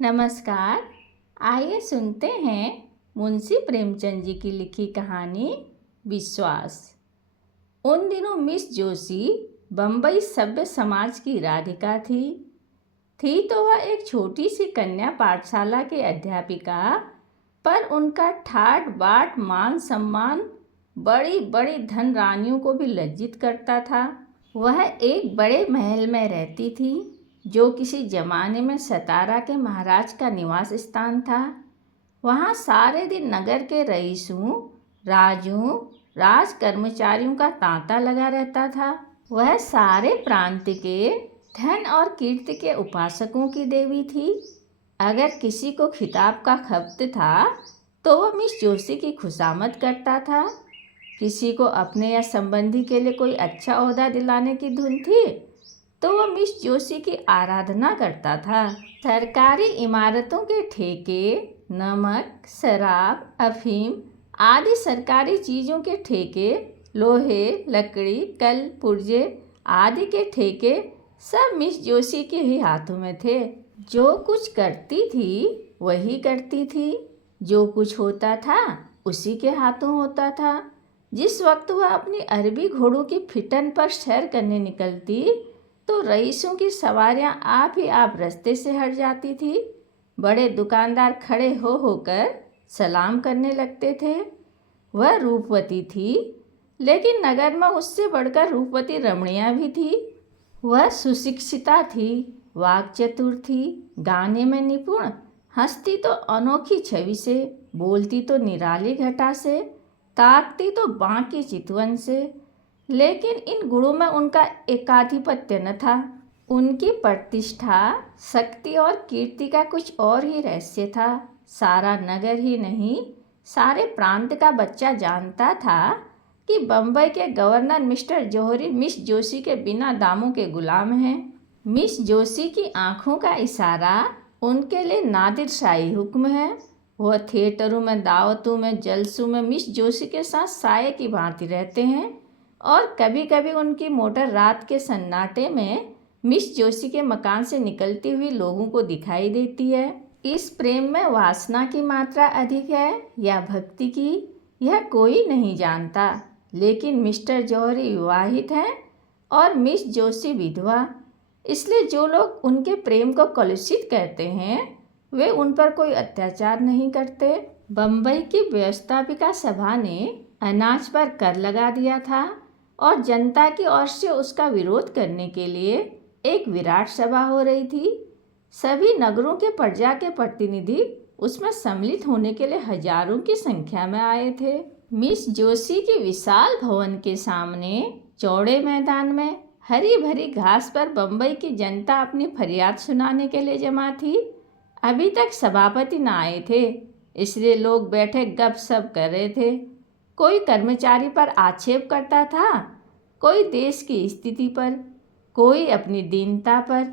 नमस्कार। आइए सुनते हैं मुंशी प्रेमचंद जी की लिखी कहानी विश्वास। उन दिनों मिस जोशी बम्बई सभ्य समाज की राधिका थी तो वह एक छोटी सी कन्या पाठशाला की अध्यापिका, पर उनका ठाट बाट मान सम्मान बड़ी बड़ी धन रानियों को भी लज्जित करता था। वह एक बड़े महल में रहती थी जो किसी जमाने में सतारा के महाराज का निवास स्थान था। वहाँ सारे दिन नगर के रईसों, राजों, राज कर्मचारियों का तांता लगा रहता था। वह सारे प्रांत के धन और कीर्ति के उपासकों की देवी थी। अगर किसी को खिताब का खप्त था तो वह मिस जोशी की खुशामद करता था। किसी को अपने या संबंधी के लिए कोई अच्छा ओहदा दिलाने की धुन थी तो वह मिस जोशी की आराधना करता था। सरकारी इमारतों के ठेके, नमक, शराब, अफीम आदि सरकारी चीज़ों के ठेके, लोहे, लकड़ी, कल पुर्जे आदि के ठेके सब मिस जोशी के ही हाथों में थे। जो कुछ करती थी वही करती थी, जो कुछ होता था उसी के हाथों होता था। जिस वक्त वह अपनी अरबी घोड़ों की फिटन पर सैर करने निकलती तो रईसों की सवारियां आप ही आप रास्ते से हट जाती थी। बड़े दुकानदार खड़े हो होकर सलाम करने लगते थे। वह रूपवती थी, लेकिन नगर में उससे बढ़कर रूपवती रमणियां भी थी। वह सुशिक्षिता थी, वाक्चतुर थी, गाने में निपुण, हंसती तो अनोखी छवि से, बोलती तो निराली घटा से, ताकती तो बांकी चितवन से। लेकिन इन गुणों में उनका एकाधिपत्य न था। उनकी प्रतिष्ठा, शक्ति और कीर्ति का कुछ और ही रहस्य था। सारा नगर ही नहीं, सारे प्रांत का बच्चा जानता था कि बम्बई के गवर्नर मिस्टर जौहरी मिस जोशी के बिना दामों के गुलाम हैं। मिस जोशी की आंखों का इशारा उनके लिए नादिर शाही हुक्म है। वह थिएटरों में, दावतों में, जलसों में मिस जोशी के साथ साये की भांति रहते हैं और कभी कभी उनकी मोटर रात के सन्नाटे में मिस जोशी के मकान से निकलती हुई लोगों को दिखाई देती है। इस प्रेम में वासना की मात्रा अधिक है या भक्ति की, यह कोई नहीं जानता। लेकिन मिस्टर जौहरी विवाहित हैं और मिस जोशी विधवा, इसलिए जो लोग उनके प्रेम को कलुषित कहते हैं वे उन पर कोई अत्याचार नहीं करते। बम्बई की व्यवस्थापिका सभा ने अनाज पर कर लगा दिया था और जनता की ओर से उसका विरोध करने के लिए एक विराट सभा हो रही थी। सभी नगरों के प्रजा के प्रतिनिधि उसमें सम्मिलित होने के लिए हजारों की संख्या में आए थे। मिस जोशी के विशाल भवन के सामने चौड़े मैदान में हरी भरी घास पर बम्बई की जनता अपनी फरियाद सुनाने के लिए जमा थी। अभी तक सभापति न आए थे, इसलिए लोग बैठे गपशप कर रहे थे। कोई कर्मचारी पर आक्षेप करता था, कोई देश की स्थिति पर, कोई अपनी दीनता पर।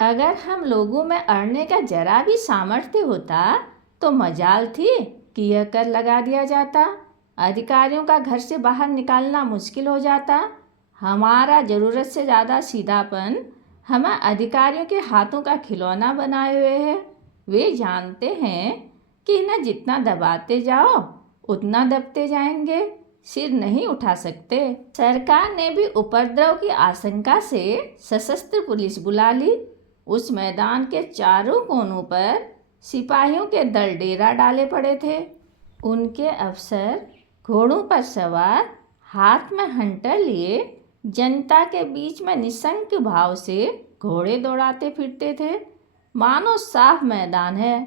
अगर हम लोगों में अड़ने का जरा भी सामर्थ्य होता तो मजाल थी कि यह कर लगा दिया जाता। अधिकारियों का घर से बाहर निकालना मुश्किल हो जाता। हमारा ज़रूरत से ज़्यादा सीधापन हमें अधिकारियों के हाथों का खिलौना बनाए हुए है। वे जानते हैं कि इन्हें जितना दबाते जाओ उतना दबते जाएंगे, सिर नहीं उठा सकते। सरकार ने भी उपद्रव की आशंका से सशस्त्र पुलिस बुला ली। उस मैदान के चारों कोनों पर सिपाहियों के दल डेरा डाले पड़े थे। उनके अफसर घोड़ों पर सवार, हाथ में हंटर लिए, जनता के बीच में निशंक भाव से घोड़े दौड़ाते फिरते थे, मानो साफ मैदान है।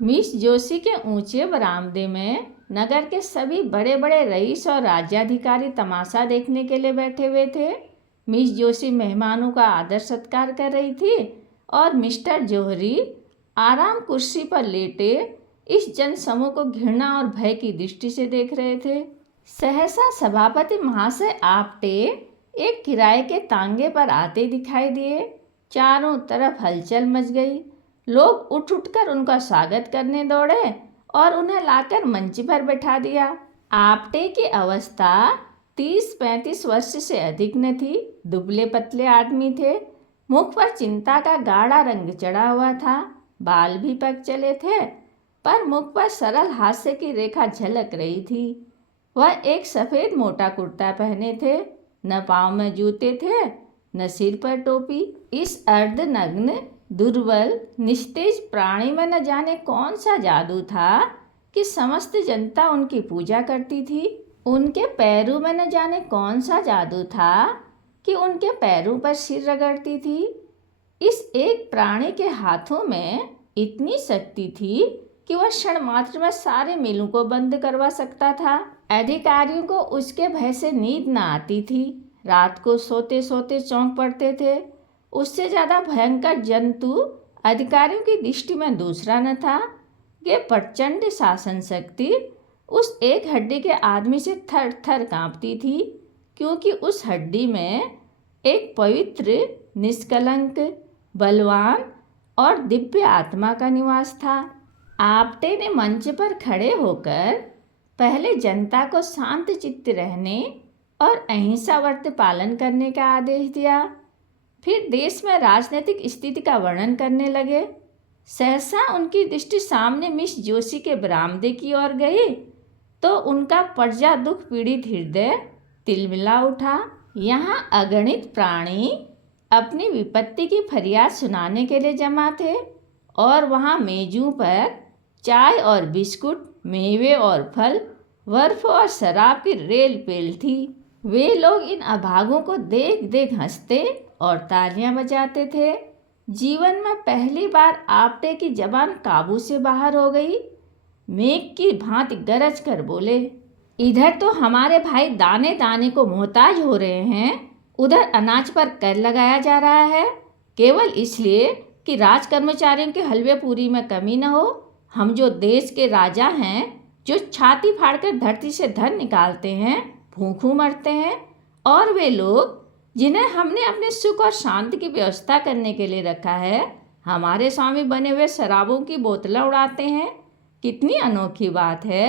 मिस जोशी के ऊंचे बरामदे में नगर के सभी बड़े बड़े रईस और राज्याधिकारी तमाशा देखने के लिए बैठे हुए थे। मिस जोशी मेहमानों का आदर सत्कार कर रही थी और मिस्टर जौहरी आराम कुर्सी पर लेटे इस जनसमूह को घृणा और भय की दृष्टि से देख रहे थे। सहसा सभापति महाशय आपटे एक किराए के तांगे पर आते दिखाई दिए। चारों तरफ हलचल मच गई। लोग उठ उठकर उनका स्वागत करने दौड़े और उन्हें लाकर मंच पर बैठा दिया। आपटे की अवस्था 30-35 वर्ष से अधिक न थी। दुबले पतले आदमी थे। मुख पर चिंता का गाढ़ा रंग चढ़ा हुआ था। बाल भी पक चले थे, पर मुख पर सरल हास्य की रेखा झलक रही थी। वह एक सफ़ेद मोटा कुर्ता पहने थे, न पाँव में जूते थे न सिर पर टोपी। इस अर्धनग्न दुर्बल निस्तेज प्राणी में न जाने कौन सा जादू था कि समस्त जनता उनकी पूजा करती थी। उनके पैरों में न जाने कौन सा जादू था कि उनके पैरों पर सिर रगड़ती थी। इस एक प्राणी के हाथों में इतनी शक्ति थी कि वह क्षण मात्र में सारे मिलों को बंद करवा सकता था। अधिकारियों को उसके भय से नींद न आती थी, रात को सोते सोते चौंक पड़ते थे। उससे ज़्यादा भयंकर जंतु अधिकारियों की दृष्टि में दूसरा न था। ये प्रचंड शासन शक्ति उस एक हड्डी के आदमी से थर थर कांपती थी, क्योंकि उस हड्डी में एक पवित्र, निष्कलंक, बलवान और दिव्य आत्मा का निवास था। आपटे ने मंच पर खड़े होकर पहले जनता को शांत चित्त रहने और अहिंसा व्रत पालन करने का आदेश दिया। फिर देश में राजनीतिक स्थिति का वर्णन करने लगे। सहसा उनकी दृष्टि सामने मिस जोशी के बरामदे की ओर गई तो उनका प्रजा दुख पीड़ित हृदय तिलमिला उठा। यहाँ अगणित प्राणी अपनी विपत्ति की फरियाद सुनाने के लिए जमा थे और वहाँ मेजों पर चाय और बिस्कुट, मेवे और फल, बर्फ और शराब की रेल पेल थी। वे लोग इन अभागों को देख देख हंसते और तालियां बजाते थे। जीवन में पहली बार आपटे की जबान काबू से बाहर हो गई। मेघ की भांति गरज कर बोले, इधर तो हमारे भाई दाने दाने को मोहताज हो रहे हैं, उधर अनाज पर कर लगाया जा रहा है, केवल इसलिए कि राज कर्मचारियों के हलवे पूरी में कमी न हो। हम जो देश के राजा हैं, जो छाती फाड़कर धरती से धन निकालते हैं, भूखों मरते हैं, और वे लोग जिन्हें हमने अपने सुख और शांति की व्यवस्था करने के लिए रखा है, हमारे स्वामी बने हुए शराबों की बोतलें उड़ाते हैं। कितनी अनोखी बात है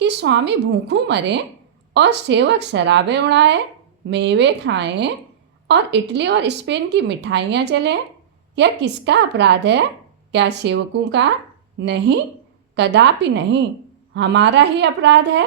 कि स्वामी भूखों मरें और सेवक शराबें उड़ाएं, मेवे खाएं और इटली और स्पेन की मिठाइयाँ चलें। यह किसका अपराध है? क्या सेवकों का? नहीं, कदापि नहीं। हमारा ही अपराध है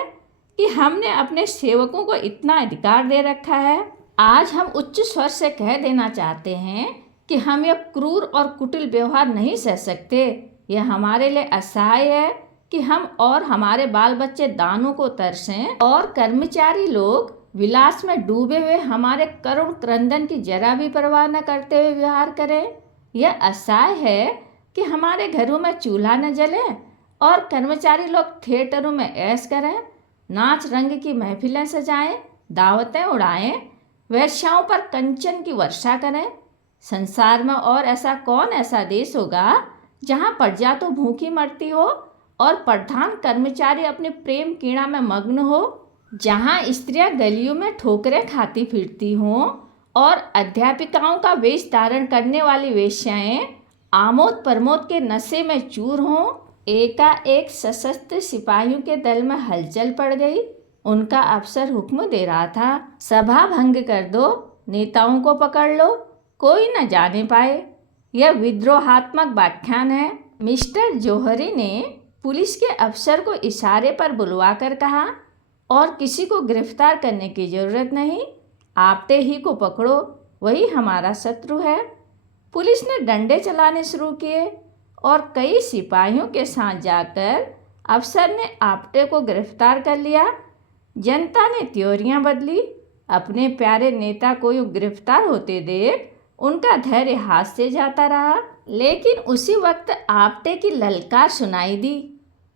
कि हमने अपने सेवकों को इतना अधिकार दे रखा है। आज हम उच्च स्वर से कह देना चाहते हैं कि हम यह क्रूर और कुटिल व्यवहार नहीं सह सकते। यह हमारे लिए असहाय है कि हम और हमारे बाल बच्चे दानों को तरसें और कर्मचारी लोग विलास में डूबे हुए हमारे करुण क्रंदन की जरा भी परवाह न करते हुए व्यवहार करें। यह असहाय है कि हमारे घरों में चूल्हा न जले और कर्मचारी लोग थिएटरों में ऐश करें, नाच रंग की महफिलें सजाएं, दावतें उड़ाएं, वेश्याओं पर कंचन की वर्षा करें। संसार में और ऐसा कौन ऐसा देश होगा जहां प्रजा तो भूखी मरती हो और प्रधान कर्मचारी अपने प्रेम कीड़ा में मग्न हो, जहां स्त्रियां गलियों में ठोकरें खाती फिरती हों और अध्यापिकाओं का वेश धारण करने वाली वेश्याएं आमोद प्रमोद के नशे में चूर हों। एकाएक सशस्त्र सिपाहियों के दल में हलचल पड़ गई। उनका अफसर हुक्म दे रहा था, सभा भंग कर दो, नेताओं को पकड़ लो, कोई न जाने पाए। यह विद्रोहात्मक व्याख्यान है। मिस्टर जौहरी ने पुलिस के अफसर को इशारे पर बुलवाकर कहा, और किसी को गिरफ्तार करने की जरूरत नहीं, आपटे ही को पकड़ो, वही हमारा शत्रु है। पुलिस ने डंडे चलाने शुरू किए और कई सिपाहियों के साथ जाकर अफसर ने आपटे को गिरफ्तार कर लिया। जनता ने त्योरियां बदली। अपने प्यारे नेता को यूं गिरफ्तार होते देख उनका धैर्य हाथ से जाता रहा। लेकिन उसी वक्त आपटे की ललकार सुनाई दी,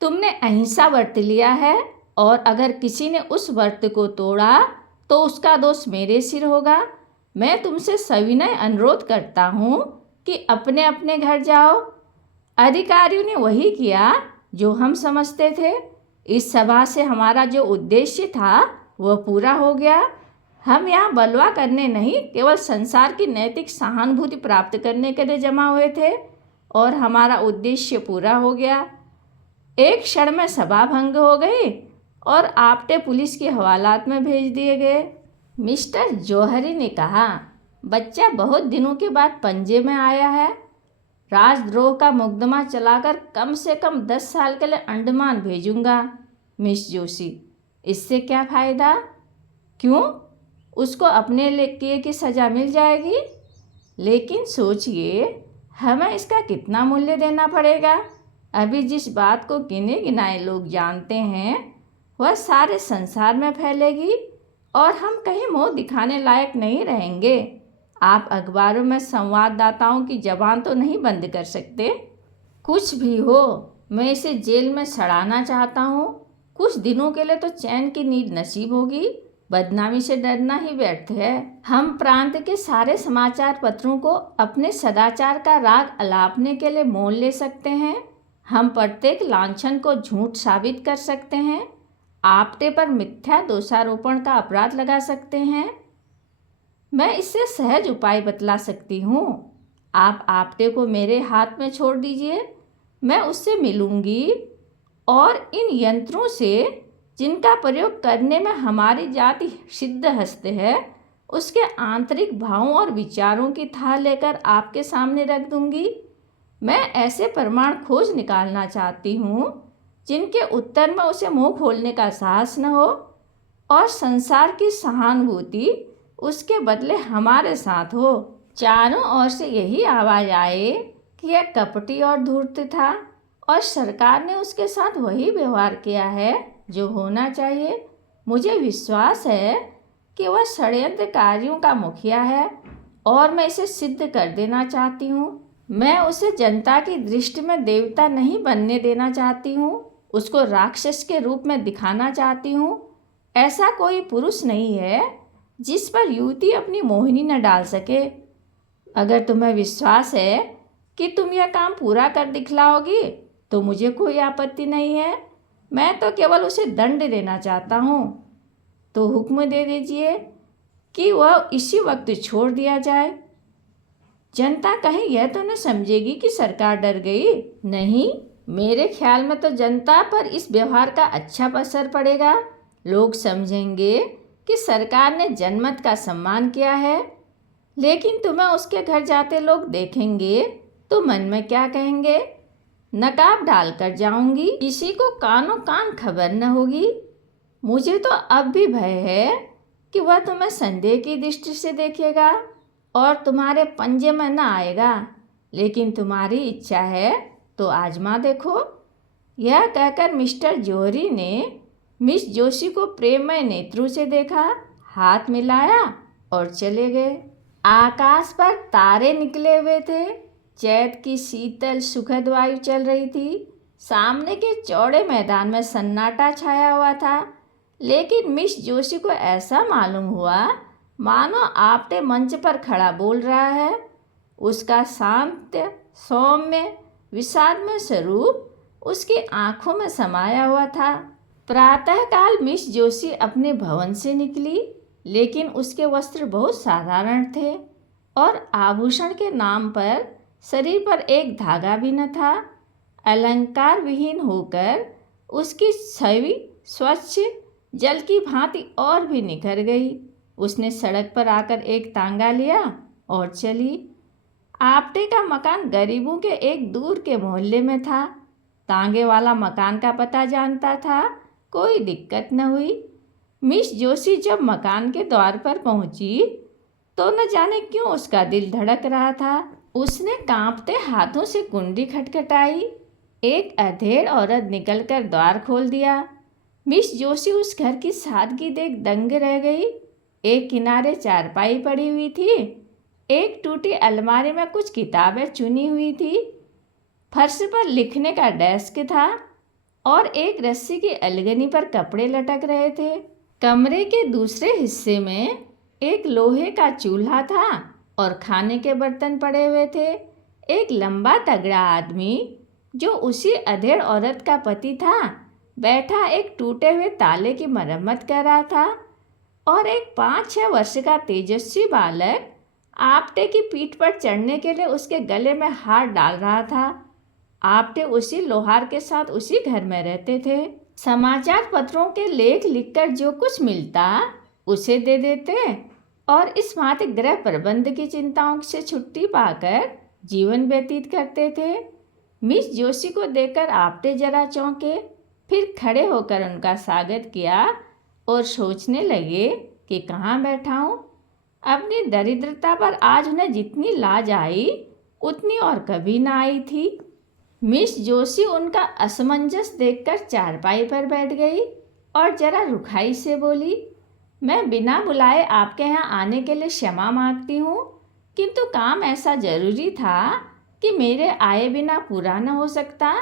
तुमने अहिंसा व्रत लिया है और अगर किसी ने उस व्रत को तोड़ा तो उसका दोष मेरे सिर होगा। मैं तुमसे सविनय अनुरोध करता हूँ कि अपने अपने घर जाओ। अधिकारियों ने वही किया जो हम समझते थे। इस सभा से हमारा जो उद्देश्य था वह पूरा हो गया। हम यहाँ बलवा करने नहीं, केवल संसार की नैतिक सहानुभूति प्राप्त करने के लिए जमा हुए थे और हमारा उद्देश्य पूरा हो गया। एक क्षण में सभा भंग हो गई और आपटे पुलिस के हवालात में भेज दिए गए। मिस्टर जौहरी ने कहा, बच्चा बहुत दिनों के बाद पंजे में आया है। राजद्रोह का मुकदमा चलाकर कम से कम 10 साल के लिए अंडमान भेजूंगा। मिस जोशी, इससे क्या फ़ायदा? क्यों? उसको अपने किए की सज़ा मिल जाएगी। लेकिन सोचिए, हमें इसका कितना मूल्य देना पड़ेगा। अभी जिस बात को गिने गिनाए लोग जानते हैं वह सारे संसार में फैलेगी और हम कहीं मुँह दिखाने लायक नहीं रहेंगे। आप अखबारों में संवाददाताओं की ज़बान तो नहीं बंद कर सकते। कुछ भी हो, मैं इसे जेल में सड़ाना चाहता हूँ। कुछ दिनों के लिए तो चैन की नींद नसीब होगी। बदनामी से डरना ही व्यर्थ है। हम प्रांत के सारे समाचार पत्रों को अपने सदाचार का राग अलापने के लिए मोल ले सकते हैं। हम प्रत्येक लांछन को झूठ साबित कर सकते हैं। आपटे पर मिथ्या दोषारोपण का अपराध लगा सकते हैं। मैं इससे सहज उपाय बतला सकती हूँ। आप आपटे को मेरे हाथ में छोड़ दीजिए। मैं उससे मिलूंगी और इन यंत्रों से जिनका प्रयोग करने में हमारी जाति सिद्धहस्त है उसके आंतरिक भावों और विचारों की थाह लेकर आपके सामने रख दूंगी। मैं ऐसे प्रमाण खोज निकालना चाहती हूँ जिनके उत्तर में उसे मुंह खोलने का साहस न हो और संसार की सहानुभूति उसके बदले हमारे साथ हो। चारों ओर से यही आवाज़ आए कि यह कपटी और धूर्त था और सरकार ने उसके साथ वही व्यवहार किया है जो होना चाहिए। मुझे विश्वास है कि वह षड्यंत्रकारियों का मुखिया है और मैं इसे सिद्ध कर देना चाहती हूँ। मैं उसे जनता की दृष्टि में देवता नहीं बनने देना चाहती हूँ, उसको राक्षस के रूप में दिखाना चाहती हूँ। ऐसा कोई पुरुष नहीं है जिस पर युवती अपनी मोहिनी न डाल सके। अगर तुम्हें विश्वास है कि तुम यह काम पूरा कर दिखलाओगी तो मुझे कोई आपत्ति नहीं है। मैं तो केवल उसे दंड देना चाहता हूँ। तो हुक्म दे दीजिए कि वह इसी वक्त छोड़ दिया जाए। जनता कहीं यह तो न समझेगी कि सरकार डर गई। नहीं, मेरे ख्याल में तो जनता पर इस व्यवहार का अच्छा असर पड़ेगा। लोग समझेंगे कि सरकार ने जनमत का सम्मान किया है। लेकिन तुम्हें उसके घर जाते लोग देखेंगे तो मन में क्या कहेंगे? नकाब डालकर जाऊंगी, किसी को कानों कान खबर न होगी। मुझे तो अब भी भय है कि वह तुम्हें संदेह की दृष्टि से देखेगा और तुम्हारे पंजे में न आएगा। लेकिन तुम्हारी इच्छा है तो आजमा देखो। यह कहकर मिस्टर जौहरी ने मिस जोशी को प्रेममय नेत्रों से देखा, हाथ मिलाया और चले गए। आकाश पर तारे निकले हुए थे। चैत की शीतल सुखद वायु चल रही थी। सामने के चौड़े मैदान में सन्नाटा छाया हुआ था। लेकिन मिस जोशी को ऐसा मालूम हुआ मानो आपटे मंच पर खड़ा बोल रहा है। उसका शांत सौम्य विषादमय स्वरूप उसकी आंखों में समाया हुआ था। प्रातःकाल मिस जोशी अपने भवन से निकली, लेकिन उसके वस्त्र बहुत साधारण थे और आभूषण के नाम पर शरीर पर एक धागा भी न था। अलंकार विहीन होकर उसकी छवि स्वच्छ जल की भांति और भी निखर गई। उसने सड़क पर आकर एक तांगा लिया और चली। आपटे का मकान गरीबों के एक दूर के मोहल्ले में था। तांगे वाला मकान का पता जानता था, कोई दिक्कत न हुई। मिस जोशी जब मकान के द्वार पर पहुंची तो न जाने क्यों उसका दिल धड़क रहा था। उसने कांपते हाथों से कुंडी खटखटाई। एक अधेड़ औरत निकलकर द्वार खोल दिया। मिस जोशी उस घर की सादगी देख दंग रह गई। एक किनारे चारपाई पड़ी हुई थी, एक टूटी अलमारी में कुछ किताबें चुनी हुई थी, फर्श पर लिखने का डेस्क था और एक रस्सी की अलगनी पर कपड़े लटक रहे थे। कमरे के दूसरे हिस्से में एक लोहे का चूल्हा था और खाने के बर्तन पड़े हुए थे। एक लंबा तगड़ा आदमी जो उसी अधेड़ औरत का पति था बैठा एक टूटे हुए ताले की मरम्मत कर रहा था और एक 5-6 वर्ष का तेजस्वी बालक आपटे की पीठ पर चढ़ने के लिए उसके गले में हाथ डाल रहा था। आपटे उसी लोहार के साथ उसी घर में रहते थे। समाचार पत्रों के लेख लिखकर जो कुछ मिलता उसे दे देते और इस भांति गृह प्रबंध की चिंताओं से छुट्टी पाकर जीवन व्यतीत करते थे। मिस जोशी को देखकर आपटे जरा चौंके, फिर खड़े होकर उनका स्वागत किया और सोचने लगे कि कहाँ बैठा हूँ। अपनी दरिद्रता पर आज उन्हें जितनी लाज आई उतनी और कभी ना आई थी। मिस जोशी उनका असमंजस देखकर चारपाई पर बैठ गई और जरा रुखाई से बोली, मैं बिना बुलाए आपके यहाँ आने के लिए क्षमा मांगती हूँ, किंतु काम ऐसा जरूरी था कि मेरे आए बिना पूरा न हो सकता।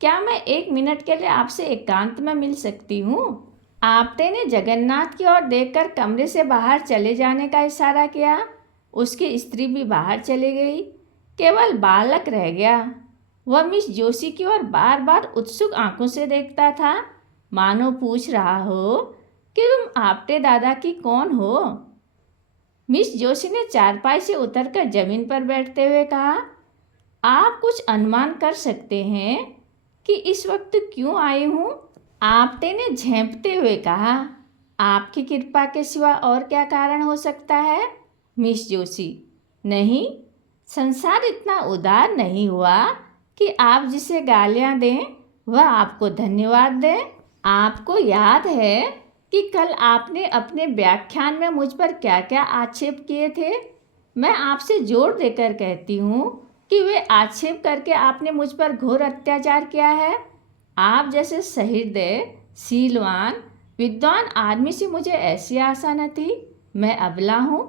क्या मैं 1 मिनट के लिए आपसे एकांत में मिल सकती हूँ? आपटे ने जगन्नाथ की ओर देखकर कमरे से बाहर चले जाने का इशारा किया। उसकी स्त्री भी बाहर चली गई, केवल बालक रह गया। वह मिस जोशी की ओर बार बार उत्सुक आंखों से देखता था, मानो पूछ रहा हो कि तुम आपटे दादा की कौन हो। मिस जोशी ने चारपाई से उतरकर जमीन पर बैठते हुए कहा, आप कुछ अनुमान कर सकते हैं कि इस वक्त क्यों आई हूँ? आपटे ने झेंपते हुए कहा, आपकी कृपा के सिवा और क्या कारण हो सकता है? मिस जोशी, नहीं, संसार इतना उदार नहीं हुआ कि आप जिसे गालियाँ दें वह आपको धन्यवाद दे। आपको याद है कि कल आपने अपने व्याख्यान में मुझ पर क्या क्या आक्षेप किए थे? मैं आपसे जोर देकर कहती हूँ कि वे आक्षेप करके आपने मुझ पर घोर अत्याचार किया है। आप जैसे सहृदय, शीलवान, विद्वान आदमी से मुझे ऐसी आशा न थी। मैं अबला हूँ,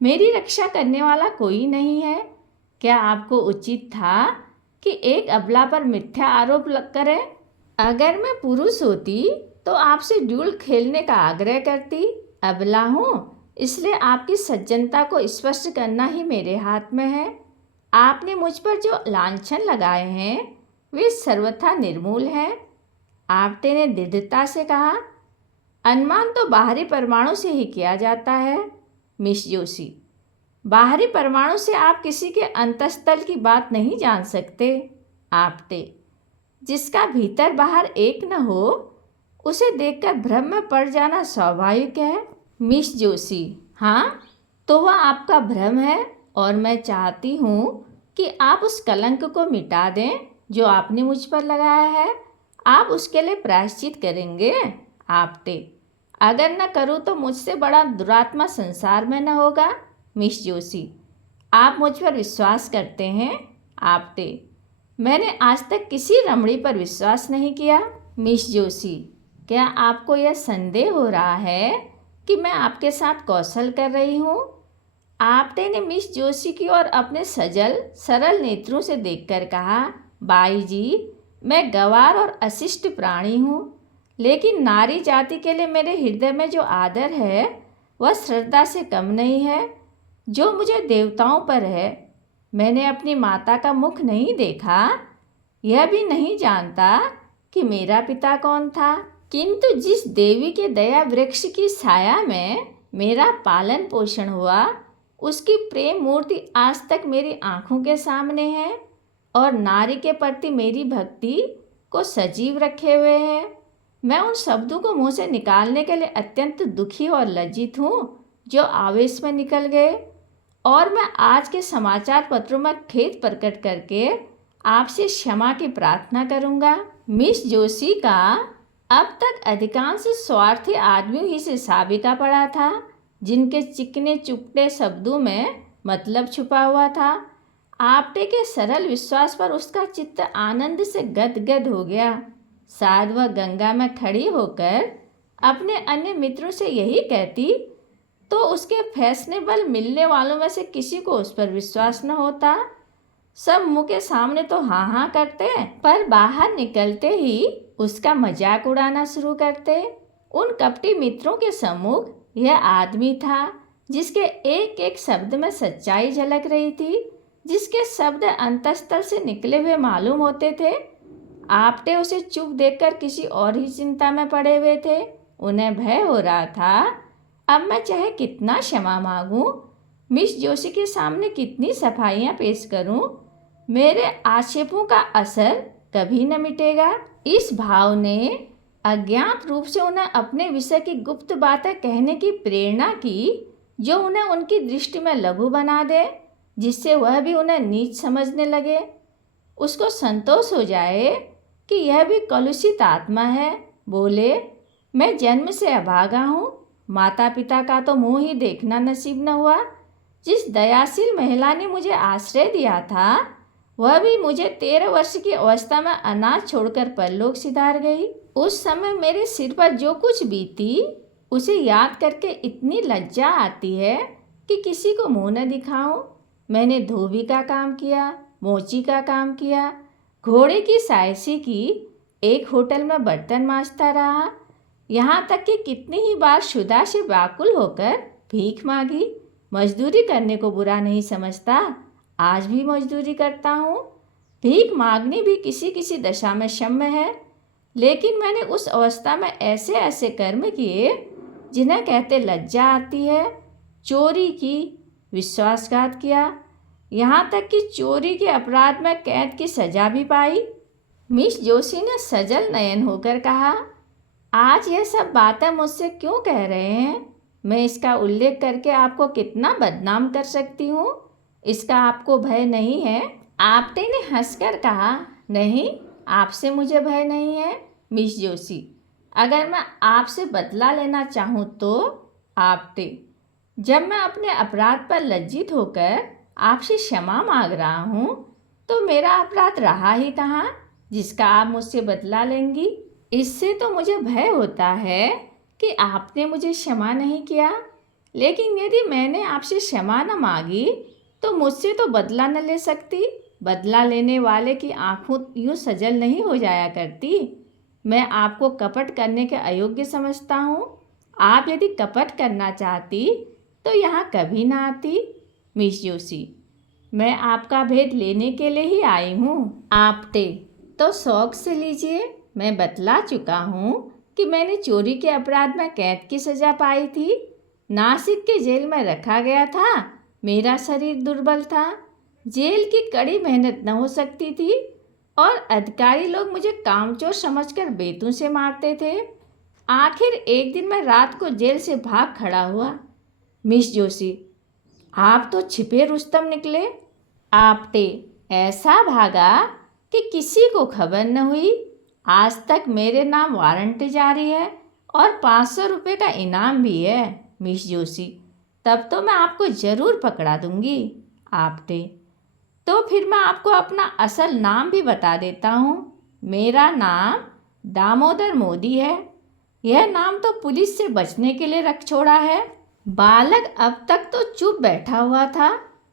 मेरी रक्षा करने वाला कोई नहीं है। क्या आपको उचित था कि एक अबला पर मिथ्या आरोप करें? अगर मैं पुरुष होती तो आपसे ड्यूल खेलने का आग्रह करती। अबला हूँ, इसलिए आपकी सज्जनता को स्पष्ट करना ही मेरे हाथ में है। आपने मुझ पर जो लांछन लगाए हैं वे सर्वथा निर्मूल हैं। आपटे ने दृढ़ता से कहा, अनुमान तो बाहरी परमाणु से ही किया जाता है। मिस जोशी, बाहरी परमाणु से आप किसी के अंतस्तल की बात नहीं जान सकते। आपटे, जिसका भीतर बाहर एक न हो उसे देखकर भ्रम में पड़ जाना स्वाभाविक है। मिस जोशी, हाँ, तो वह आपका भ्रम है और मैं चाहती हूँ कि आप उस कलंक को मिटा दें जो आपने मुझ पर लगाया है। आप उसके लिए प्रायश्चित करेंगे? आपटे, अगर न करूँ तो मुझसे बड़ा दुरात्मा संसार में न होगा। मिस जोशी, आप मुझ पर विश्वास करते हैं? आपटे, मैंने आज तक किसी रमणी पर विश्वास नहीं किया। मिस जोशी, क्या आपको यह संदेह हो रहा है कि मैं आपके साथ कौशल कर रही हूँ? आपटे ने मिस जोशी की ओर अपने सजल सरल नेत्रों से देखकर कहा, बाई जी, मैं गंवार और अशिष्ट प्राणी हूँ, लेकिन नारी जाति के लिए मेरे हृदय में जो आदर है वह श्रद्धा से कम नहीं है जो मुझे देवताओं पर है। मैंने अपनी माता का मुख नहीं देखा, यह भी नहीं जानता कि मेरा पिता कौन था, किंतु जिस देवी के दया वृक्ष की छाया में मेरा पालन पोषण हुआ उसकी प्रेम मूर्ति आज तक मेरी आंखों के सामने है और नारी के प्रति मेरी भक्ति को सजीव रखे हुए है। मैं उन शब्दों को मुंह से निकालने के लिए अत्यंत दुखी और लज्जित हूँ जो आवेश में निकल गए, और मैं आज के समाचार पत्रों में खेद प्रकट करके आपसे क्षमा की प्रार्थना करूँगा। मिस जोशी का अब तक अधिकांश स्वार्थी आदमियों ही से साबिका पड़ा था, जिनके चिकने चुपटे शब्दों में मतलब छुपा हुआ था। आपटे के सरल विश्वास पर उसका चित्त आनंद से गदगद हो गया। शायद वह गंगा में खड़ी होकर अपने अन्य मित्रों से यही कहती तो उसके फैशनेबल मिलने वालों में से किसी को उस पर विश्वास न होता। सब मुंह के सामने तो हाँ हाँ करते, पर बाहर निकलते ही उसका मजाक उड़ाना शुरू करते। उन कपटी मित्रों के सम्मुख यह आदमी था जिसके एक एक शब्द में सच्चाई झलक रही थी, जिसके शब्द अंतःस्थल से निकले हुए मालूम होते थे। आपटे उसे चुप देखकर किसी और ही चिंता में पड़े हुए थे। उन्हें भय हो रहा था, अब मैं चाहे कितना क्षमा मांगूं, मिस जोशी के सामने कितनी सफाइयां पेश करूं, मेरे आक्षेपों का असर कभी न मिटेगा। इस भाव ने अज्ञात रूप से उन्हें अपने विषय की गुप्त बातें कहने की प्रेरणा की जो उन्हें उनकी दृष्टि में लघु बना दे। जिससे वह भी उन्हें नीच समझने लगे। उसको संतोष हो जाए कि यह भी कलुषित आत्मा है। बोले, मैं जन्म से अभागा हूँ, माता पिता का तो मुँह ही देखना नसीब न हुआ। जिस दयाशील महिला ने मुझे आश्रय दिया था वह भी मुझे 13 वर्ष की अवस्था में अनाथ छोड़कर परलोक सिधार गई। उस समय मेरे सिर पर जो कुछ बीती उसे याद करके इतनी लज्जा आती है कि किसी को मुंह न दिखाऊं। मैंने धोबी का काम किया, मोची का काम किया, घोड़े की सायसी की, एक होटल में बर्तन मांजता रहा, यहाँ तक कि कितनी ही बार शुदा से व्याकुल होकर भीख मांगी। मजदूरी करने को बुरा नहीं समझता, आज भी मजदूरी करता हूँ। भीख मांगनी भी किसी किसी दशा में क्षम्य है, लेकिन मैंने उस अवस्था में ऐसे ऐसे कर्म किए जिन्हें कहते लज्जा आती है। चोरी की, विश्वासघात किया, यहाँ तक कि चोरी के अपराध में कैद की सजा भी पाई। मिस जोशी ने सजल नयन होकर कहा, आज यह सब बातें मुझसे क्यों कह रहे हैं? मैं इसका उल्लेख करके आपको कितना बदनाम कर सकती हूँ, इसका आपको भय नहीं है? आपटे ने हंसकर कहा, नहीं, आपसे मुझे भय नहीं है मिस जोशी। अगर मैं आपसे बदला लेना चाहूँ तो? आपटे, जब मैं अपने अपराध पर लज्जित होकर आपसे क्षमा मांग रहा हूँ तो मेरा अपराध रहा ही कहाँ जिसका आप मुझसे बदला लेंगी? इससे तो मुझे भय होता है कि आपने मुझे क्षमा नहीं किया, लेकिन यदि मैंने आपसे क्षमा न मांगी तो मुझसे तो बदला न ले सकती। बदला लेने वाले की आंखों यूँ सजल नहीं हो जाया करती। मैं आपको कपट करने के अयोग्य समझता हूँ। आप यदि कपट करना चाहती तो यहाँ कभी ना आती। मिस जोशी, मैं आपका भेद लेने के लिए ही आई हूँ। आपटे, तो शौक से लीजिए। मैं बतला चुका हूँ कि मैंने चोरी के अपराध में कैद की सज़ा पाई थी। नासिक के जेल में रखा गया था। मेरा शरीर दुर्बल था, जेल की कड़ी मेहनत न हो सकती थी और अधिकारी लोग मुझे कामचोर समझकर बेतुं से मारते थे। आखिर एक दिन मैं रात को जेल से भाग खड़ा हुआ। मिस जोशी, आप तो छिपे रुस्तम निकले। आपटे, ऐसा भागा कि किसी को खबर न हुई। आज तक मेरे नाम वारंट जारी है और 500 रुपये का इनाम भी है। मिस जोशी, तब तो मैं आपको ज़रूर पकड़ा दूंगी। आपटे, तो फिर मैं आपको अपना असल नाम भी बता देता हूँ। मेरा नाम दामोदर मोदी है। यह नाम तो पुलिस से बचने के लिए रख छोड़ा है। बालक अब तक तो चुप बैठा हुआ था।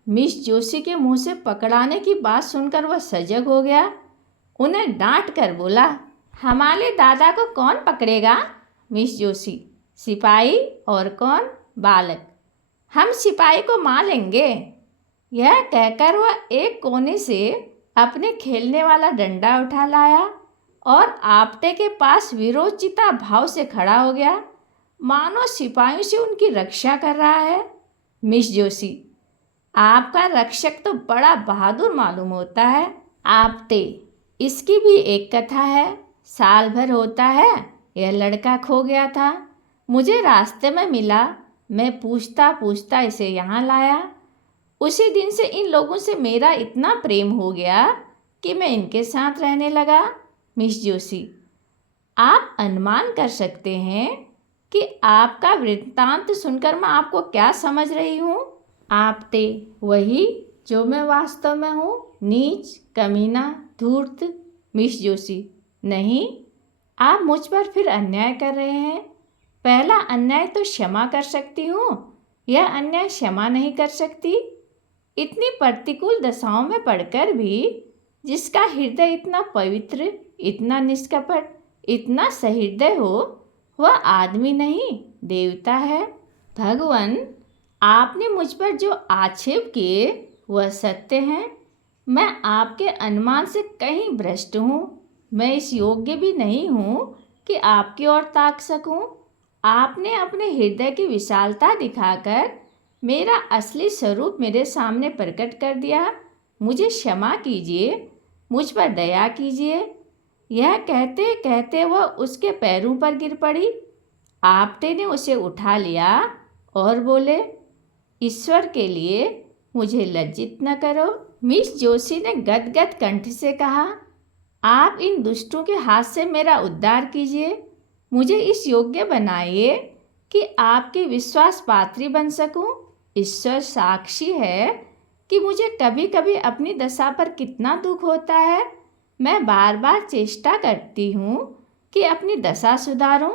मिस जोशी के मुंह से पकड़ाने की बात सुनकर वह सजग हो गया। उन्हें डांट कर बोला, हमारे दादा को कौन पकड़ेगा? मिस जोशी, सिपाही। और कौन? बालक, हम सिपाही को मार लेंगे। यह कहकर वह एक कोने से अपने खेलने वाला डंडा उठा लाया और आपटे के पास विरोचिता भाव से खड़ा हो गया, मानो सिपाहियों से उनकी रक्षा कर रहा है। मिस जोशी, आपका रक्षक तो बड़ा बहादुर मालूम होता है। आपटे, इसकी भी एक कथा है। साल भर होता है यह लड़का खो गया था, मुझे रास्ते में मिला। मैं पूछता पूछता इसे यहाँ लाया। उसी दिन से इन लोगों से मेरा इतना प्रेम हो गया कि मैं इनके साथ रहने लगा। मिस जोशी, आप अनुमान कर सकते हैं कि आपका वृत्तांत सुनकर मैं आपको क्या समझ रही हूँ? आपटे, वही जो मैं वास्तव में हूँ, नीच, कमीना, धूर्त। मिस जोशी, नहीं, आप मुझ पर फिर अन्याय कर रहे हैं। पहला अन्याय तो क्षमा कर सकती हूँ, यह अन्याय क्षमा नहीं कर सकती। इतनी प्रतिकूल दशाओं में पड़कर भी जिसका हृदय इतना पवित्र, इतना निष्कपट, इतना सहृदय हो, वह आदमी नहीं देवता है। भगवान, आपने मुझ पर जो आक्षेप किए वह सत्य हैं। मैं आपके अनुमान से कहीं भ्रष्ट हूँ। मैं इस योग्य भी नहीं हूँ कि आपकी ओर ताक सकूँ। आपने अपने हृदय की विशालता दिखाकर मेरा असली स्वरूप मेरे सामने प्रकट कर दिया। मुझे क्षमा कीजिए, मुझ पर दया कीजिए। यह कहते कहते वह उसके पैरों पर गिर पड़ी। आपटे ने उसे उठा लिया और बोले, ईश्वर के लिए मुझे लज्जित न करो। मिस जोशी ने गदगद कंठ से कहा, आप इन दुष्टों के हाथ से मेरा उद्धार कीजिए। मुझे इस योग्य बनाइए कि आपकी विश्वास पात्री बन सकूं। ईश्वर साक्षी है कि मुझे कभी कभी अपनी दशा पर कितना दुख होता है। मैं बार बार चेष्टा करती हूँ कि अपनी दशा सुधारूं,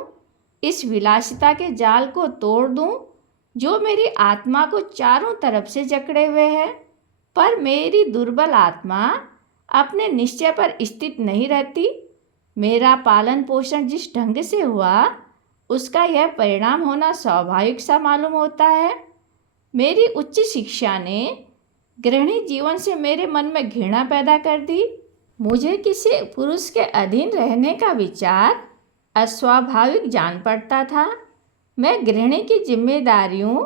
इस विलासिता के जाल को तोड़ दूं जो मेरी आत्मा को चारों तरफ से जकड़े हुए है। पर मेरी दुर्बल आत्मा अपने निश्चय पर स्थित नहीं रहती। मेरा पालन पोषण जिस ढंग से हुआ उसका यह परिणाम होना स्वाभाविक सा मालूम होता है। मेरी उच्च शिक्षा ने गृहिणी जीवन से मेरे मन में घृणा पैदा कर दी। मुझे किसी पुरुष के अधीन रहने का विचार अस्वाभाविक जान पड़ता था। मैं गृहिणी की जिम्मेदारियों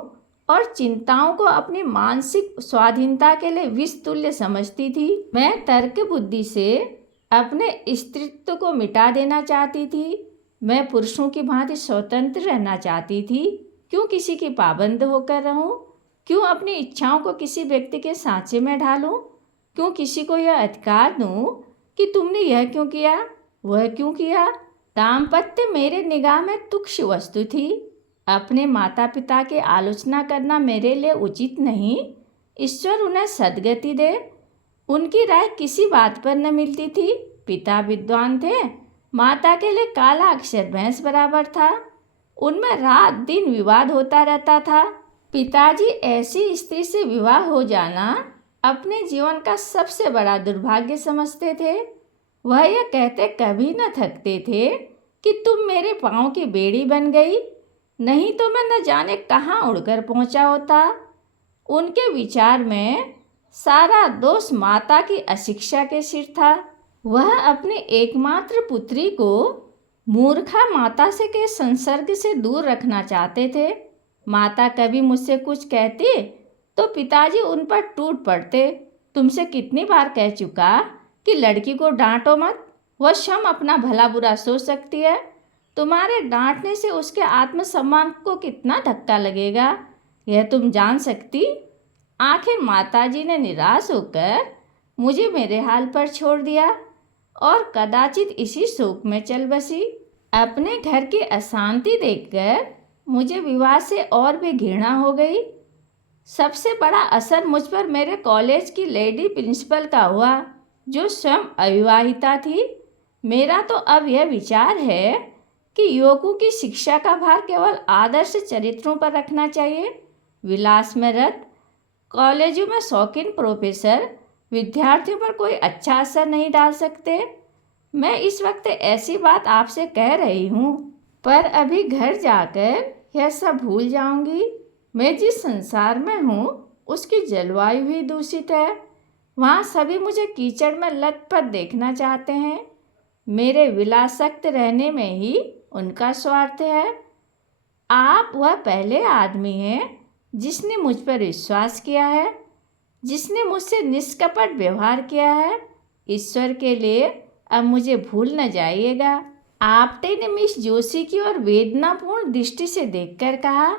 और चिंताओं को अपनी मानसिक स्वाधीनता के लिए विष तुल्य समझती थी। मैं तर्क बुद्धि से अपने स्त्रीत्व को मिटा देना चाहती थी। मैं पुरुषों की भांति स्वतंत्र रहना चाहती थी। क्यों किसी की पाबंद होकर रहूं? क्यों अपनी इच्छाओं को किसी व्यक्ति के सांचे में ढालूं? क्यों किसी को यह अधिकार दूं कि तुमने यह क्यों किया, वह क्यों किया? दाम्पत्य मेरे निगाह में तुच्छ वस्तु थी। अपने माता पिता की आलोचना करना मेरे लिए उचित नहीं। ईश्वर उन्हें सद्गति दे। उनकी राय किसी बात पर न मिलती थी। पिता विद्वान थे, माता के लिए काला अक्षर भैंस बराबर था। उनमें रात दिन विवाद होता रहता था। पिताजी ऐसी स्त्री से विवाह हो जाना अपने जीवन का सबसे बड़ा दुर्भाग्य समझते थे। वह यह कहते कभी न थकते थे कि तुम मेरे पाँव की बेड़ी बन गई, नहीं तो मैं न जाने कहाँ उड़कर पहुँचा होता। उनके विचार में सारा दोष माता की अशिक्षा के सिर था। वह अपनी एकमात्र पुत्री को मूर्खा माता से के संसर्ग से दूर रखना चाहते थे। माता कभी मुझसे कुछ कहती तो पिताजी उन पर टूट पड़ते। तुमसे कितनी बार कह चुका कि लड़की को डांटो मत, वह स्वयं अपना भला बुरा सोच सकती है। तुम्हारे डांटने से उसके आत्मसम्मान को कितना धक्का लगेगा, यह तुम जान सकती। आखिर माताजी ने निराश होकर मुझे मेरे हाल पर छोड़ दिया और कदाचित इसी शोक में चल बसी। अपने घर की अशांति देखकर मुझे विवाह से और भी घृणा हो गई। सबसे बड़ा असर मुझ पर मेरे कॉलेज की लेडी प्रिंसिपल का हुआ, जो स्वयं अविवाहिता थी। मेरा तो अब यह विचार है कि युवकों की शिक्षा का भार केवल आदर्श चरित्रों पर रखना चाहिए। विलास में रत कॉलेजों में शौकीन प्रोफेसर विद्यार्थियों पर कोई अच्छा असर नहीं डाल सकते। मैं इस वक्त ऐसी बात आपसे कह रही हूँ, पर अभी घर जाकर यह सब भूल जाऊंगी। मैं जिस संसार में हूँ उसकी जलवायु भी दूषित है। वहाँ सभी मुझे कीचड़ में लथपथ देखना चाहते हैं। मेरे विलासक्त रहने में ही उनका स्वार्थ है। आप वह पहले आदमी हैं जिसने मुझ पर विश्वास किया है, जिसने मुझसे निष्कपट व्यवहार किया है। ईश्वर के लिए अब मुझे भूल न जाइएगा। आपटे ने मिस जोशी की ओर वेदनापूर्ण दृष्टि से देखकर कहा,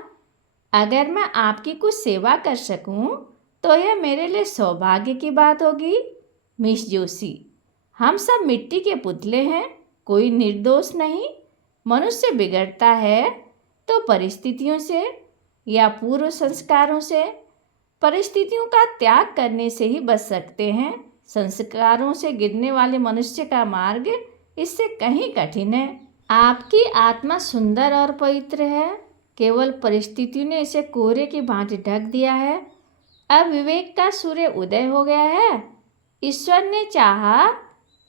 अगर मैं आपकी कुछ सेवा कर सकूं तो यह मेरे लिए सौभाग्य की बात होगी। मिस जोशी, हम सब मिट्टी के पुतले हैं, कोई निर्दोष नहीं। मनुष्य बिगड़ता है तो परिस्थितियों से या पूर्व संस्कारों से। परिस्थितियों का त्याग करने से ही बच सकते हैं। संस्कारों से गिरने वाले मनुष्य का मार्ग इससे कहीं कठिन है। आपकी आत्मा सुंदर और पवित्र है, केवल परिस्थितियों ने इसे कोहरे की भांति ढक दिया है। अब विवेक का सूर्य उदय हो गया है। ईश्वर ने चाहा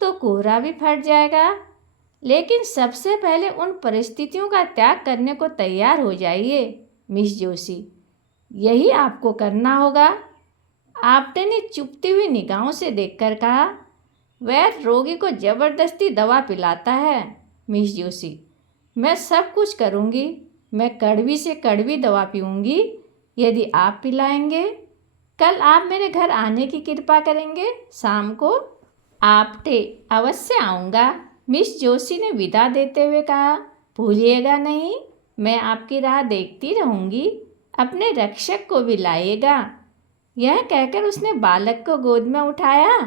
तो कोहरा भी फट जाएगा, लेकिन सबसे पहले उन परिस्थितियों का त्याग करने को तैयार हो जाइए। मिस जोशी, यही आपको करना होगा। आपटे ने चुपती हुई निगाहों से देखकर कहा, वैद्य रोगी को जबरदस्ती दवा पिलाता है। मिस जोशी, मैं सब कुछ करूँगी। मैं कड़वी से कड़वी दवा पीऊँगी यदि आप पिलाएंगे। कल आप मेरे घर आने की कृपा करेंगे शाम को। आपटे, अवश्य आऊँगा। मिस जोशी ने विदा देते हुए कहा, भूलिएगा नहीं, मैं आपकी राह देखती रहूँगी। अपने रक्षक को भी लाइएगा। यह कहकर उसने बालक को गोद में उठाया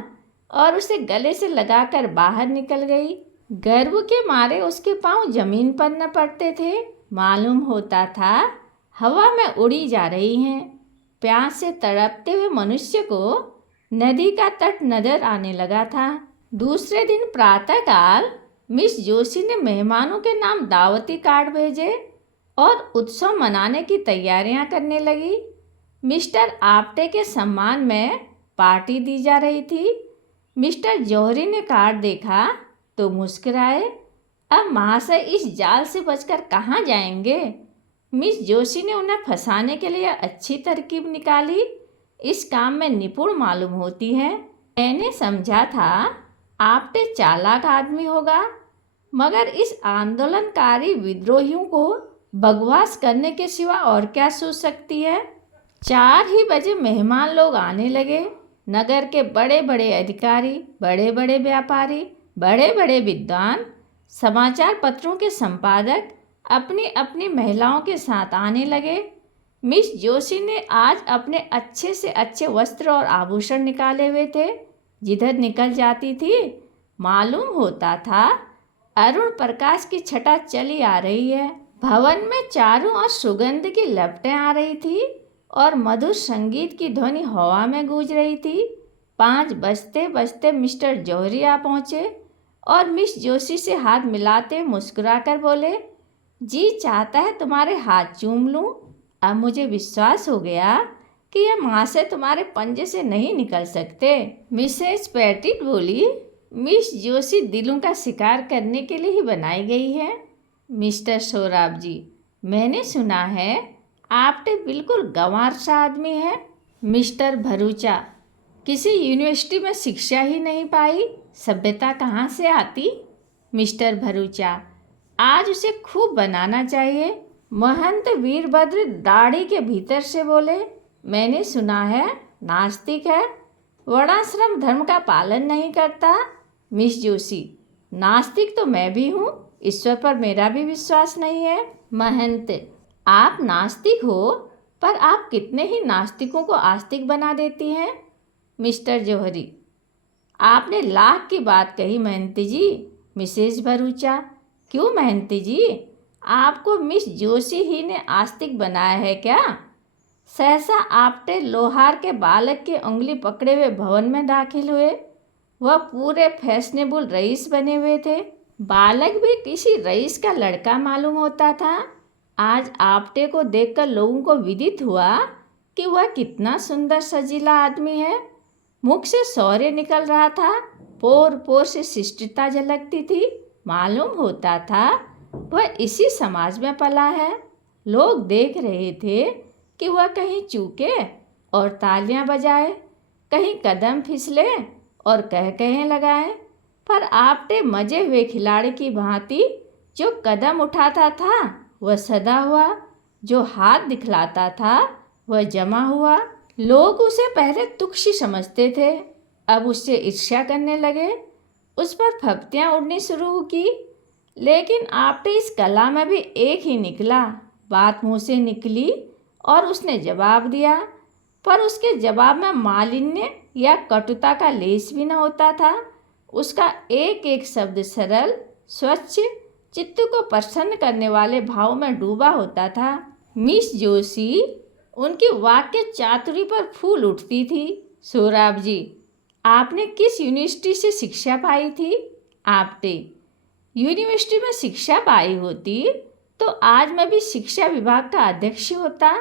और उसे गले से लगाकर बाहर निकल गई। गर्व के मारे उसके पांव जमीन पर न पड़ते थे। मालूम होता था हवा में उड़ी जा रही हैं। प्यास से तड़पते हुए मनुष्य को नदी का तट नजर आने लगा था। दूसरे दिन प्रातःकाल मिस जोशी ने मेहमानों के नाम दावती कार्ड भेजे और उत्सव मनाने की तैयारियां करने लगी। मिस्टर आप्टे के सम्मान में पार्टी दी जा रही थी। मिस्टर जौहरी ने कार्ड देखा तो मुस्कुराए। अब महाशय इस जाल से बचकर कहाँ जाएंगे? मिस जोशी ने उन्हें फंसाने के लिए अच्छी तरकीब निकाली। इस काम में निपुण मालूम होती है। मैंने समझा था आप्टे चालाक आदमी होगा, मगर इस आंदोलनकारी विद्रोहियों को बकवास करने के सिवा और क्या सोच सकती है। 4 ही बजे मेहमान लोग आने लगे। नगर के बड़े बड़े अधिकारी, बड़े बड़े व्यापारी, बड़े बड़े विद्वान, समाचार पत्रों के संपादक अपनी अपनी महिलाओं के साथ आने लगे। मिस जोशी ने आज अपने अच्छे से अच्छे वस्त्र और आभूषण निकाले हुए थे। जिधर निकल जाती थी मालूम होता था अरुण प्रकाश की छटा चली आ रही है। भवन में चारों ओर सुगंध की लपटें आ रही थी और मधुर संगीत की ध्वनि हवा में गूंज रही थी। 5 बजते बजते मिस्टर जौहरी आ पहुँचे और मिस जोशी से हाथ मिलाते मुस्कुराकर बोले, जी चाहता है तुम्हारे हाथ चूम लूं। अब मुझे विश्वास हो गया कि यह महाशय तुम्हारे पंजे से नहीं निकल सकते। मिसेज पैटिट बोली, मिस जोशी दिलों का शिकार करने के लिए ही बनाई गई है। मिस्टर सोराब जी, मैंने सुना है आपटे बिल्कुल गंवार सा आदमी है। मिस्टर भरूचा, किसी यूनिवर्सिटी में शिक्षा ही नहीं पाई, सभ्यता कहाँ से आती। मिस्टर भरूचा, आज उसे खूब बनाना चाहिए। महंत वीरभद्र दाढ़ी के भीतर से बोले, मैंने सुना है नास्तिक है, वर्णाश्रम धर्म का पालन नहीं करता। मिस जोशी, नास्तिक तो मैं भी हूँ, ईश्वर पर मेरा भी विश्वास नहीं है। महंत, आप नास्तिक हो, पर आप कितने ही नास्तिकों को आस्तिक बना देती हैं। मिस्टर जौहरी, आपने लाख की बात कही महंती जी। मिसेज भरूचा, क्यों महंती जी, आपको मिस जोशी ही ने आस्तिक बनाया है क्या? सहसा आपटे लोहार के बालक की उंगली पकड़े हुए भवन में दाखिल हुए। वह पूरे फैशनेबल रईस बने हुए थे। बालक भी किसी रईस का लड़का मालूम होता था। आज आपटे को देखकर लोगों को विदित हुआ कि वह कितना सुंदर सजीला आदमी है। मुख से शौर्य निकल रहा था, पोर पोर से शिष्टता झलकती थी। मालूम होता था वह इसी समाज में पला है। लोग देख रहे थे कि वह कहीं चूके और तालियां बजाए, कहीं कदम फिसले और कह लगाए, पर आपटे मजे हुए खिलाड़ी की भांति जो कदम उठाता था वह सदा हुआ, जो हाथ दिखलाता था वह जमा हुआ। लोग उसे पहले तुच्छी समझते थे, अब उससे ईर्ष्या करने लगे। उस पर फब्तियाँ उड़नी शुरू की। लेकिन आपटे इस कला में भी एक ही निकला। बात मुँह से निकली और उसने जवाब दिया, पर उसके जवाब में मालिन्य या कटुता का लेश भी न होता था। उसका एक एक शब्द सरल, स्वच्छ, चित्त को प्रसन्न करने वाले भाव में डूबा होता था। मिस जोशी उनकी वाक्य चातुरी पर फूल उठती थी। सोराब जी, आपने किस यूनिवर्सिटी से शिक्षा पाई थी? आपटे, यूनिवर्सिटी में शिक्षा पाई होती तो आज मैं भी शिक्षा विभाग का अध्यक्ष होता।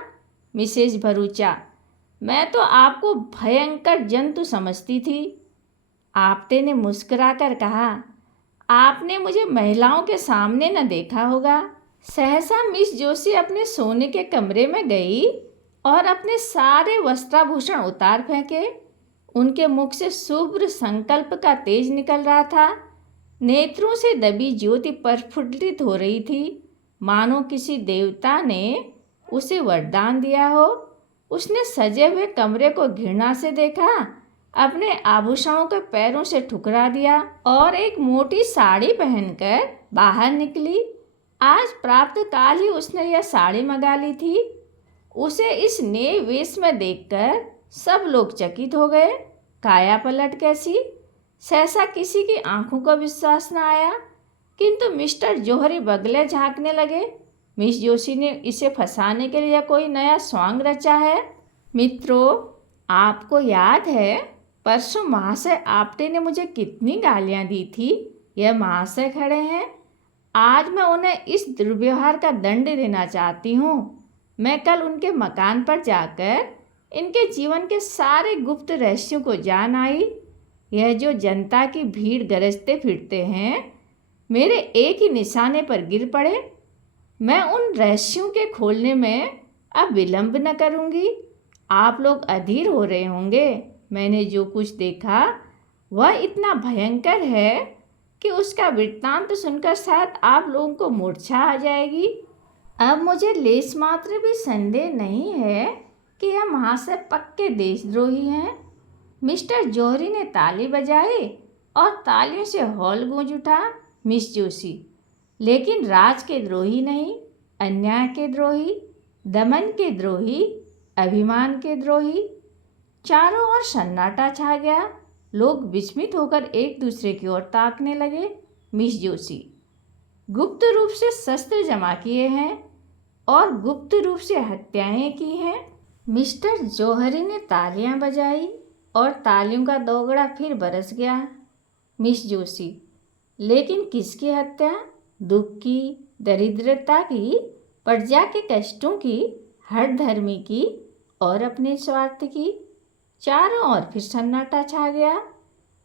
मिसेज भरूचा, मैं तो आपको भयंकर जंतु समझती थी। आपटे ने मुस्कुराकर कहा, आपने मुझे महिलाओं के सामने न देखा होगा। सहसा मिस जोशी अपने सोने के कमरे में गई और अपने सारे वस्त्राभूषण उतार फेंके। उनके मुख से शुभ्र संकल्प का तेज निकल रहा था। नेत्रों से दबी ज्योति प्रफुल्लित हो रही थी, मानो किसी देवता ने उसे वरदान दिया हो। उसने सजे हुए कमरे को घृणा से देखा, अपने आभूषणों के पैरों से ठुकरा दिया और एक मोटी साड़ी पहनकर बाहर निकली। आज प्रातःकाल ही उसने यह साड़ी मंगा ली थी। उसे इस नए वेश में देखकर सब लोग चकित हो गए। काया पलट कैसी? सहसा किसी की आंखों को विश्वास न आया। किंतु मिस्टर जौहरी बगले झांकने लगे। मिस जोशी ने इसे फंसाने के लिए कोई नया स्वांग रचा है। मित्रों, आपको याद है परसों महाशय आपटे ने मुझे कितनी गालियां दी थी? यह महाशय खड़े हैं। आज मैं उन्हें इस दुर्व्यवहार का दंड देना चाहती हूँ। मैं कल उनके मकान पर जाकर इनके जीवन के सारे गुप्त रहस्यों को जान आई। यह जो जनता की भीड़ गरजते फिरते हैं, मेरे एक ही निशाने पर गिर पड़े। मैं उन रहस्यों के खोलने में अब विलंब न करूँगी। आप लोग अधीर हो रहे होंगे। मैंने जो कुछ देखा वह इतना भयंकर है कि उसका वृत्तांत सुनकर शायद आप लोगों को मूर्छा आ जाएगी। अब मुझे लेश मात्र भी संदेह नहीं है कि यह महाशय पक्के देशद्रोही हैं। मिस्टर जौहरी ने ताली बजाई और तालियों से हॉल गूंज उठा। मिस जोशी, लेकिन राज के द्रोही नहीं, अन्याय के द्रोही, दमन के द्रोही, अभिमान के द्रोही। चारों ओर सन्नाटा छा गया। लोग विस्मित होकर एक दूसरे की ओर ताकने लगे। मिस जोशी, गुप्त रूप से शस्त्र जमा किए हैं और गुप्त रूप से हत्याएं की हैं। मिस्टर जौहरी ने तालियां बजाई और तालियों का दोगड़ा फिर बरस गया। मिस जोशी, लेकिन किसकी हत्या? दुख की, दरिद्रता की, प्रजा के कष्टों की, हर धर्मी की और अपने स्वार्थ की। चारों ओर फिर सन्नाटा छा गया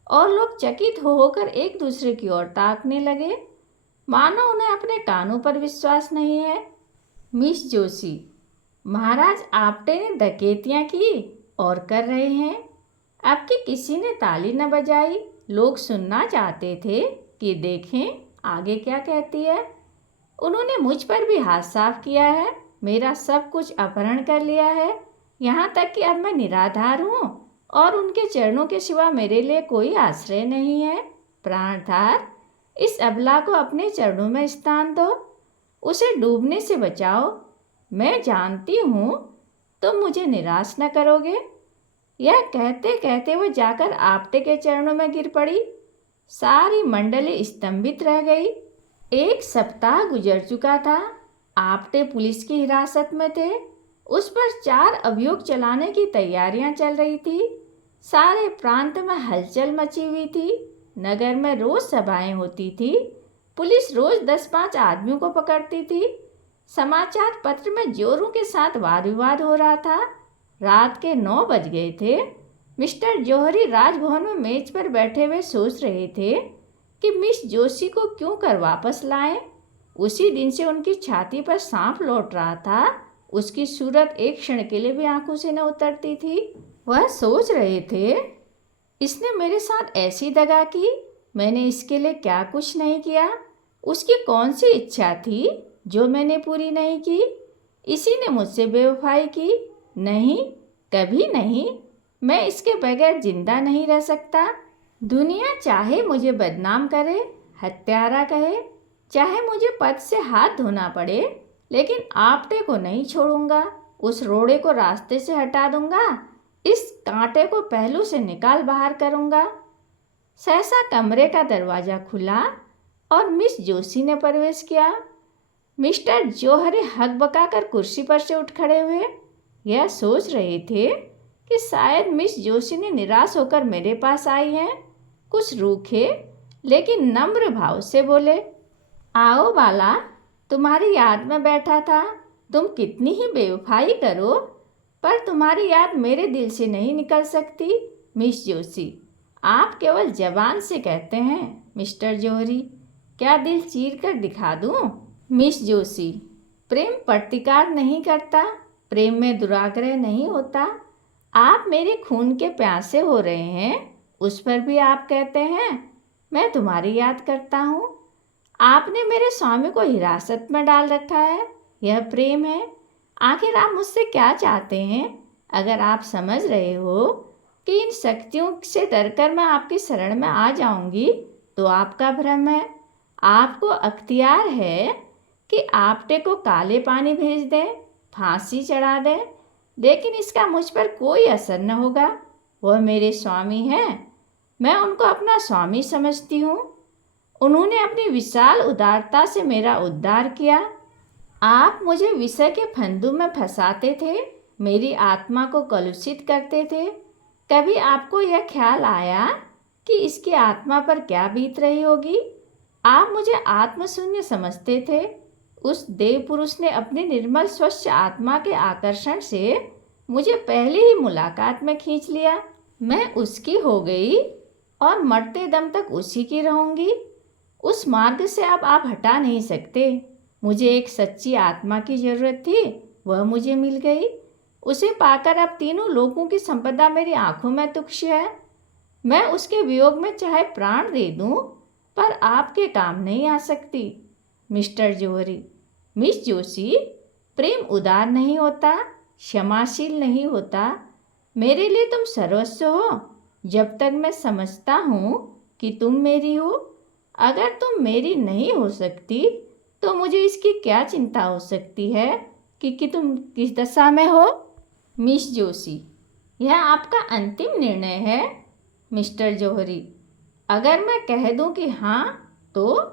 और लोग चकित होकर एक दूसरे की ओर ताकने लगे, मानो उन्हें अपने कानों पर विश्वास नहीं है। मिस जोशी, महाराज आपटे ने डकैतियां की और कर रहे हैं। आपकी किसी ने ताली न बजाई। लोग सुनना चाहते थे कि देखें आगे क्या कहती है। उन्होंने मुझ पर भी हाथ साफ किया है, मेरा सब कुछ अपहरण कर लिया है, यहाँ तक कि अब मैं निराधार हूँ और उनके चरणों के सिवा मेरे लिए कोई आश्रय नहीं है। प्राणधार, इस अबला को अपने चरणों में स्थान दो, उसे डूबने से बचाओ। मैं जानती हूँ तुम मुझे निराश न करोगे। यह कहते कहते वह जाकर आपटे के चरणों में गिर पड़ी। सारी मंडली स्तंभित रह गई। 1 सप्ताह गुजर चुका था। आपटे पुलिस की हिरासत में थे। उस पर 4 अभियोग चलाने की तैयारियां चल रही थी। सारे प्रांत में हलचल मची हुई थी। नगर में रोज सभाएं होती थी। पुलिस रोज 10-5 आदमियों को पकड़ती थी। समाचार पत्र में जोरों के साथ वाद विवाद हो रहा था। रात के 9 बज गए थे। मिस्टर जौहरी राजभवन में मेज पर बैठे हुए सोच रहे थे कि मिस जोशी को क्यों कर वापस लाएं। उसी दिन से उनकी छाती पर सांप लौट रहा था। उसकी सूरत एक क्षण के लिए भी आंखों से न उतरती थी। वह सोच रहे थे, इसने मेरे साथ ऐसी दगा की, मैंने इसके लिए क्या कुछ नहीं किया। उसकी कौन सी इच्छा थी जो मैंने पूरी नहीं की? इसी ने मुझसे बेवफाई की? नहीं, कभी नहीं। मैं इसके बगैर जिंदा नहीं रह सकता। दुनिया चाहे मुझे बदनाम करे, हत्यारा कहे, चाहे मुझे पद से हाथ धोना पड़े, लेकिन आपटे को नहीं छोड़ूंगा। उस रोड़े को रास्ते से हटा दूंगा, इस कांटे को पहलू से निकाल बाहर करूंगा। सहसा कमरे का दरवाजा खुला और मिस जोशी ने प्रवेश किया। मिस्टर जौहरी हकबकाकर कुर्सी पर से उठ खड़े हुए। यह सोच रहे थे कि शायद मिस जोशी ने निराश होकर मेरे पास आई हैं। कुछ रूखे लेकिन नम्र भाव से बोले, आओ बाला, तुम्हारी याद में बैठा था। तुम कितनी ही बेवफाई करो, पर तुम्हारी याद मेरे दिल से नहीं निकल सकती। मिस जोशी, आप केवल जबान से कहते हैं। मिस्टर जौहरी, क्या दिल चीर कर दिखा दूं? मिस जोशी, प्रेम प्रतिकार नहीं करता, प्रेम में दुराग्रह नहीं होता। आप मेरे खून के प्यासे हो रहे हैं, उस पर भी आप कहते हैं मैं तुम्हारी याद करता हूँ। आपने मेरे स्वामी को हिरासत में डाल रखा है, यह प्रेम है। आखिर आप मुझसे क्या चाहते हैं? अगर आप समझ रहे हो कि इन शक्तियों से डरकर मैं आपकी शरण में आ जाऊंगी, तो आपका भ्रम है। आपको अख्तियार है कि आपटे को काले पानी भेज दें, फांसी चढ़ा दें, लेकिन इसका मुझ पर कोई असर न होगा। वह मेरे स्वामी हैं, मैं उनको अपना स्वामी समझती हूँ। उन्होंने अपनी विशाल उदारता से मेरा उद्धार किया। आप मुझे विषय के फंदों में फंसाते थे, मेरी आत्मा को कलुषित करते थे। कभी आपको यह ख्याल आया कि इसकी आत्मा पर क्या बीत रही होगी? आप मुझे आत्मशून्य समझते थे। उस देव पुरुष ने अपनी निर्मल स्वच्छ आत्मा के आकर्षण से मुझे पहले ही मुलाकात में खींच लिया। मैं उसकी हो गई और मरते दम तक उसी की रहूंगी। उस मार्ग से अब आप हटा नहीं सकते। मुझे एक सच्ची आत्मा की जरूरत थी, वह मुझे मिल गई। उसे पाकर अब तीनों लोगों की संपदा मेरी आंखों में तुच्छ है। मैं उसके वियोग में चाहे प्राण दे दूं, पर आपके काम नहीं आ सकती। मिस्टर जौहरी, मिस जोशी, प्रेम उदार नहीं होता, क्षमाशील नहीं होता। मेरे लिए तुम सर्वस्व हो, जब तक मैं समझता हूँ कि तुम मेरी हो। अगर तुम मेरी नहीं हो सकती तो मुझे इसकी क्या चिंता हो सकती है कि तुम किस दशा में हो। मिस जोशी, यह आपका अंतिम निर्णय है। मिस्टर जौहरी, अगर मैं कह दूं कि हाँ तो?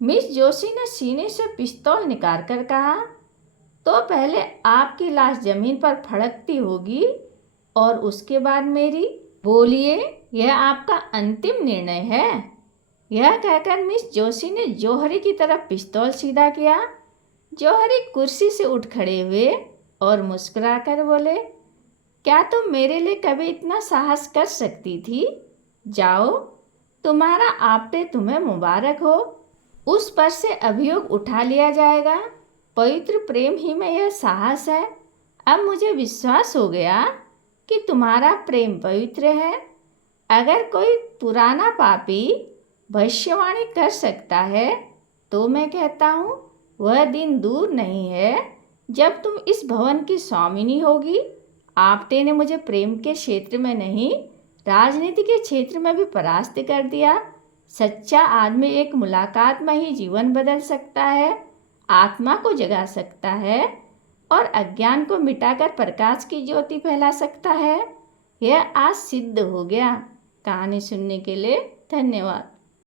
मिस जोशी ने सीने से पिस्तौल निकाल कर कहा, तो पहले आपकी लाश जमीन पर फड़कती होगी और उसके बाद मेरी। बोलिए, यह आपका अंतिम निर्णय है। यह कहकर मिस जोशी ने जौहरी की तरफ पिस्तौल सीधा किया। जौहरी कुर्सी से उठ खड़े हुए और मुस्कुराकर बोले, क्या तुम मेरे लिए कभी इतना साहस कर सकती थी? जाओ, तुम्हारा आपटे तुम्हें मुबारक हो। उस पर से अभियोग उठा लिया जाएगा। पवित्र प्रेम ही में यह साहस है। अब मुझे विश्वास हो गया कि तुम्हारा प्रेम पवित्र है। अगर कोई पुराना पापी भविष्यवाणी कर सकता है तो मैं कहता हूँ वह दिन दूर नहीं है जब तुम इस भवन की स्वामिनी होगी। आपटे ने मुझे प्रेम के क्षेत्र में नहीं, राजनीति के क्षेत्र में भी परास्त कर दिया। सच्चा आदमी एक मुलाकात में ही जीवन बदल सकता है, आत्मा को जगा सकता है और अज्ञान को मिटाकर प्रकाश की ज्योति फैला सकता है। यह आज सिद्ध हो गया। कहानी सुनने के लिए धन्यवाद।